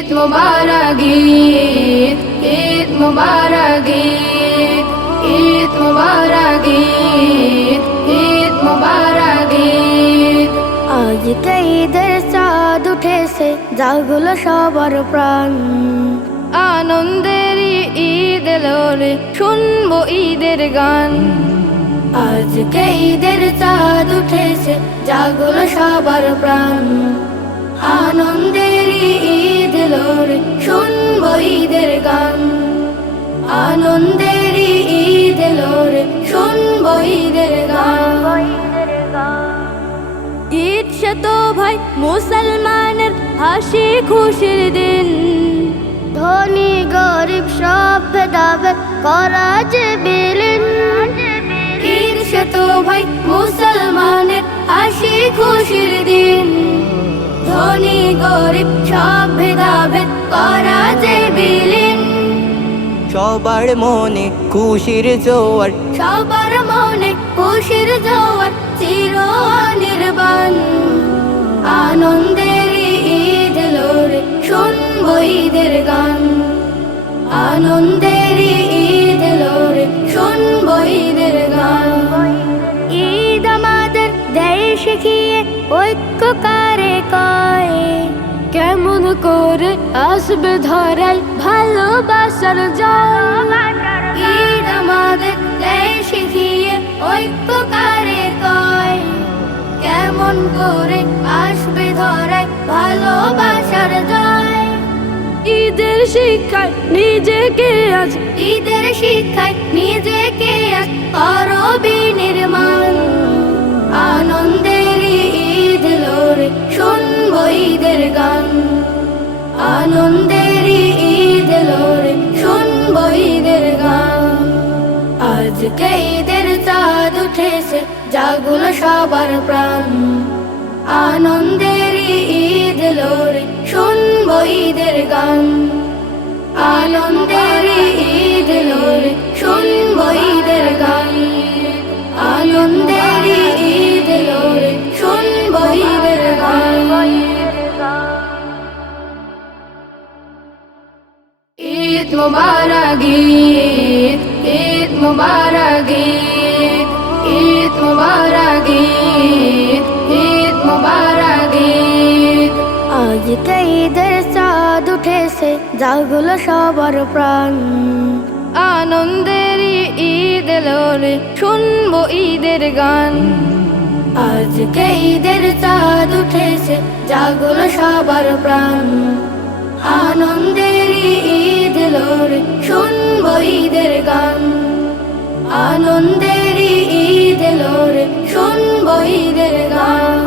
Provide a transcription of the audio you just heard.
ঈদ মুবারক ঈদ ঈদ মুবারক ঈদ ঈদ মুবারক ঈদ ঈদ মুবারক ঈদ। আজকে ঈদের চাঁদ উঠেছে জাগুলো সবার প্রাণ। আনন্দের ঈদ এলো রে শুনব ঈদের গান। আজকে ঈদের চাঁদ উঠেছে জাগুলো সবার প্রাণ। আনন্দের ঈদ এলো রে শুনব ঈদের গান। আনন্দের ঈদ শুনব ঈদের গান। ঈদ সে তো ভাই মুসলমানের হাসি খুশির দিন। ধনী গরিব সব ভেদাভেদ করা যে বিলীন। ঈদ সে তো ভাই মুসলমানের হাসি সবার মনে খুশির জোয়ার। সবার মনে খুশির জোয়ার চির নির্বাণ আনন্দের ঈদ লোরে শুনব ঈদের গান। আনন্দের ঈদ লোরে শুনব ঈদের গান। ঈদ আমাদের দেয় শিখিয়ে ঐক্য কারে কয়। কেমন করে আসবে ধরাই ভালোবাসার জল? ঈদ আমাদের দেয় শিখিয়ে ঐক্য কারে কয়। কেমন করে আসবে ধরাই ভালোবাসার জয় ঈদের শিক্ষায় নিজেকে আজ। ঈদের শিক্ষায় নিজেকে আজ। শুনব গান। আনন্দের ঈদ লোরে শুনব ঈদের গান। আজকে ঈদের চাঁদ উঠেছে জাগুলো সবার প্রাণ। আনন্দের ঈদ লোরে শুনব গান। ঈদ আজকে ঈদের চাঁদ উঠেছে, জাগুলো সবার প্রাণ। আনন্দের ঈদ লোরে শুনব ঈদের গান। আজকে ঈদের চাঁদ উঠেছে, জাগুলো সবার প্রাণ। আনন্দের গান। আনন্দের ঈদ লোর শুনব ঈদের গান।